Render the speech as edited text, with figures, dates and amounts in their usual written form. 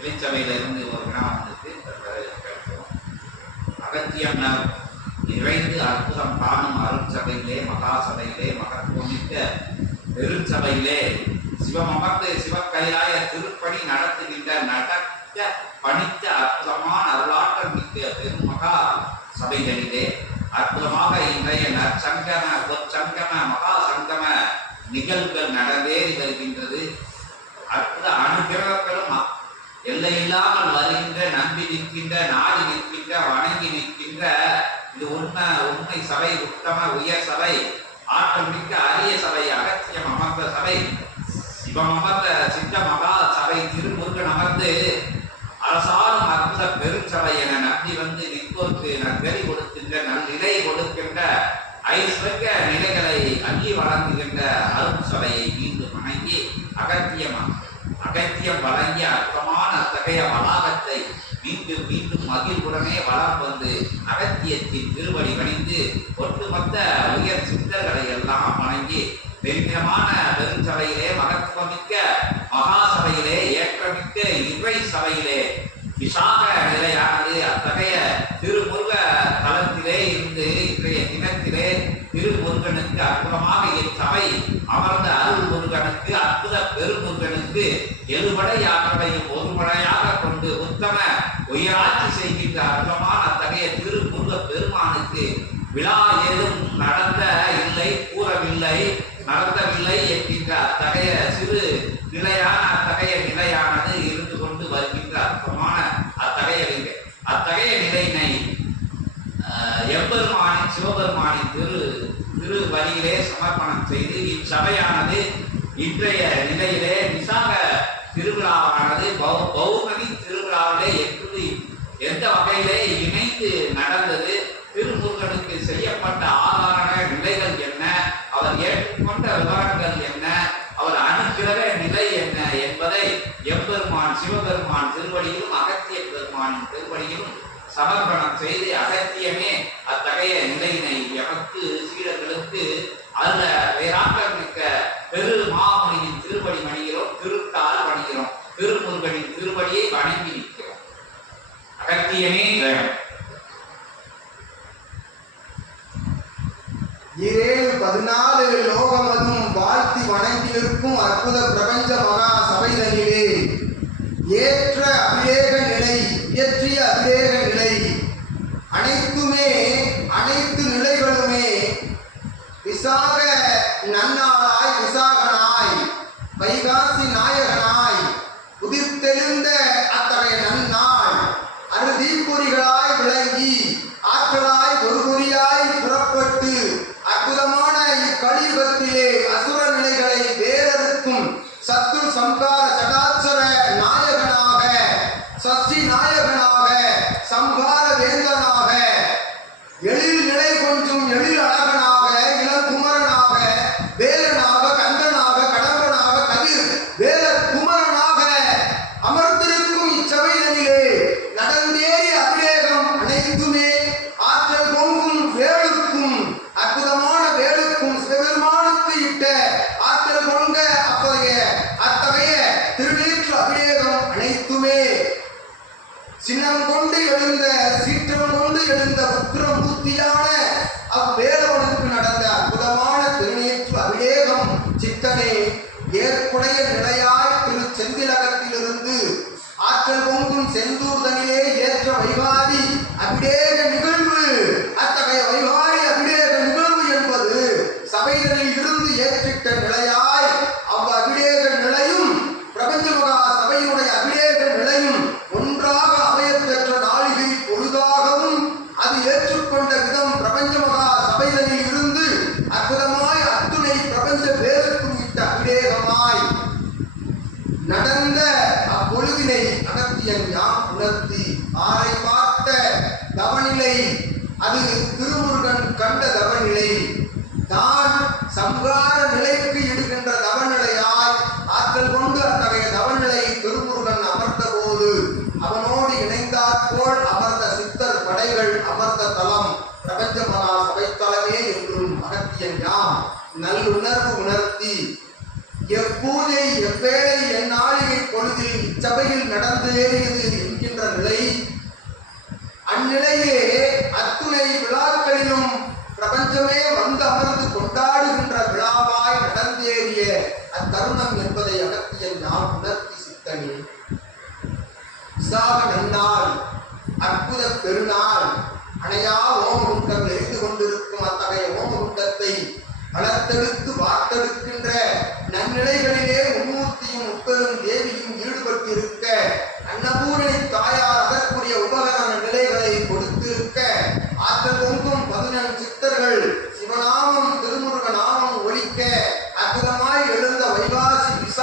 வெளிச்சபையிலிருந்து ஒரு வினா வந்துட்டு கேட்கிறோம். அகத்தியம் நிறைந்து அற்புதம் காணும் அருட்சபையிலே மகா சபையிலே மகத்துவமிக்க பெருஞ்சபையிலே சிவமமர்ந்து சிவக்கைலாய திருப்பணி நடத்துகின்ற நடக்க பணித்த அற்புதமான அருளாற்றல் மிக்க பெருமகா சபைகளிலே அற்புதமாக இன்றைய நற்சங்கம பொற்சங்கம மகா சங்கம நிகழ்வுகள் நடந்தேறி வருகின்றது. அற்புத அனுகிரகங்களும் எல்லையில்லாமல் வருகின்ற, நம்பி நிற்கின்ற, நாடி நிற்கின்ற, வணங்கி நிற்கின்ற இது உண்மை சபை, உத்தம உயர் சபை, ஆற்றல் மிக்க அரிய சபை, அகத்தியம் அமர்ந்த சபை, சிவம் அமர்ந்த சித்த மகா சபை, திருமுருகன் அமர்ந்து அரசாலும் அற்புத பெருஞ்சபை என நம்பி வந்து நிற்போருக்கு நற்கறி கொடுக்கின்ற, நல்நிலை கொடுக்கின்ற, ஐஸ்வர்ய நிலைகளை அள்ளி வழங்குகின்ற அருள் சபையை மீண்டும் வணங்கி அகத்தியம் வழங்கிய அற்புதமான அத்தகைய வளாகத்தை மீண்டும் மீண்டும் மகிழ்வுடனே வளம் வந்து அகத்தியத்தின் திருவடி வணிந்து ஒட்டுமொத்த உயர் சித்தர்களை எல்லாம் வணங்கி பெருமிதமான பெருஞ்சபையிலே மகத்துவமிக்க மகாசபையிலே ஏற்றமிக்க இறை சபையிலே விசாக நிலையானது அத்தகைய திருமுருக தலத்திலே இருந்து இன்றைய தினத்திலே திருமுருகனுக்கு அற்புதமாக இச்சபை அமர்ந்த அருள் முருகனுக்கு அற்புத பெருமுருகனுக்கு எழுபடை ஆற்றலையும் ஒருமடையாக கொண்டு உத்தம உயராட்சி செய்கின்ற அற்புதமான அத்தகைய திருமுருக பெருமானுக்கு விழா ஏதும் நடத்தவில்லை என்கின்ற அத்தகைய சிறு நிலையான அத்தகைய நிலையானது இருந்து கொண்டு வருகின்ற அற்புதமான அத்தகைய நிலையினை எம்பெருமானின் சிவபெருமானின் திரு வழியிலே சமர்ப்பணம் செய்து இச்சபையானது இன்றைய நிலையிலே விசாக திருவிழாவானது பௌர்ணமி திருவிழாவிலே எந்த வகையிலே இணைந்து நடந்தது, திருமுருகனுக்கு செய்யப்பட்ட ஆதார நிலைகள் என்ன, அவர் ஏற்றுக்கொண்ட விவரங்கள் என்ன, அவர் அனுகிரக நிலை என்ன என்பதை எம்பெருமான் சிவபெருமான் திருவடியிலும் அகத்திய பெருமானின் திருவடியிலும் சமர்ப்பணம் செய்து அகத்தியமே அத்தகைய நிலையினை எமக்கு சீடர்களுக்கு அல்ல வேறாற்றல் மிக்க பெரு மாமுனியின் திருவடி வணிகிறோம், திருத்தால் வணிகிறோம், திருமுருகனின் திருவடியை வணங்கி நிற்கிறோம். அகத்தியமே 14 லோகமதும் வாழ்த்தி வணங்கி நிற்கும் அற்புத பிரபஞ்ச மகா சபைதனிலே ஏற்ற அபிஷேக நிலை, இயற்றிய அபிஷேக நிலை அனைத்து நிலைகளுமே விசாக நன்னாளாய், விசாகனாய், வைகாசி நாயகனாய் உதிர்த்தெழுந்த அத்தகைய நன்னாள் அறுதீப்பொறிகளாய் விளங்கி ஆற்றலாய் ஒரு குறியாய் புறப்பட்டு அற்புதமான இக்கலியுகத்திலே அசுர நிலைகளை வேறறுக்கும் சத்து சம்கார சடாட்சர நாயகனாக, சஷ்டி நாயகனாக, சம்கார வேந்தனாக, எழில் நிலை கொஞ்சும் எழில் அழகனாக, இளங்குமரனாக, வேலனாக, கந்தனாக, கடம்பனாக, கதிர் வேல குமரனாக அமர்ந்திருக்கும் இச்சபையிலே நடந்தேறிய அபிஷேகம் அனைத்துமே ஆற்றல் பொங்கும் வேலுக்கும், அற்புதமான வேலுக்கும், சிவபெருமானுக்கு இட்ட ஆற்றல் கொண்ட அத்தகைய திருநீற்று அபிஷேகம் அனைத்துமே சின்னம் கொண்டு எழுந்த, சீற்றம் கொண்டு எழுந்த புத்திரமூர்த்தியான அவ்வேலவனுக்கு நடந்த அற்புதமான திருநீற்று அபிஷேகம் சித்தனே ஏற்புடைய நிலையாய் திரு செந்திலகத்திலிருந்து ஆற்றல் பொங்கும் செந்தூர்தனிலே ஏற்ற வைகாதி அபிஷேக நிகழ்வு. அத்தகைய வைகாதி அபிஷேக நிகழ்வு என்பது சபைதனில் இருந்து ஏற்றிட்ட நிலையாய் அவ் அபிஷேக நிலையும் பிரபஞ்ச மகா சபையினுடைய அபிஷேக நிலையும் ஒன்றாக அமையப்பெற்ற நாளிகை பொழுதாகவும் அது ஏற்றுக்கொண்ட விதம் பிரபஞ்ச மகா சபைதனில் இருந்து அற்புதமாய் அத்துணை பிரபஞ்ச வேலுக்கும் இட்ட அபிஷேகமாய் நடந்த அப்பொழுதினை அகத்தியன் யாம் உணர்த்தி ஆரை பார்த்த தவநிலை அது திருமுருகன் கண்ட தவநிலை தான் சம்கார நிலைக்கு இடுகின்ற தவநிலையாய் ஆற்றல் கொண்டு அத்தகைய தவநிலை திருமுருகன் அமர்ந்த போது அவனோடு இணைந்தாற்போல் அமர்ந்த சித்தர் படைகள் அமர்ந்த தலம் பிரபஞ்ச மகா சபைத்தலமே என்றும் அகத்தியன் யாம் நல்லுணர்வு உணர்த்தி எப்பூஜை எவ்வேளை என் நாளிகை பொழுதில் இச்சபையில் நடந்தேறியது என்கின்ற நிலை, அந்நிலையே அத்துணை விழாக்களிலும் பிரபஞ்சமே வந்து அமர்ந்து கொண்டாடுகின்ற விழாவாய் நடந்தேறிய அத்தருணம் என்பதை அகத்தியன் நாம் உணர்த்தி சித்தனே. விசாக நன்னாள், அற்புத பெருநாள், அணையா ஓமகுண்ட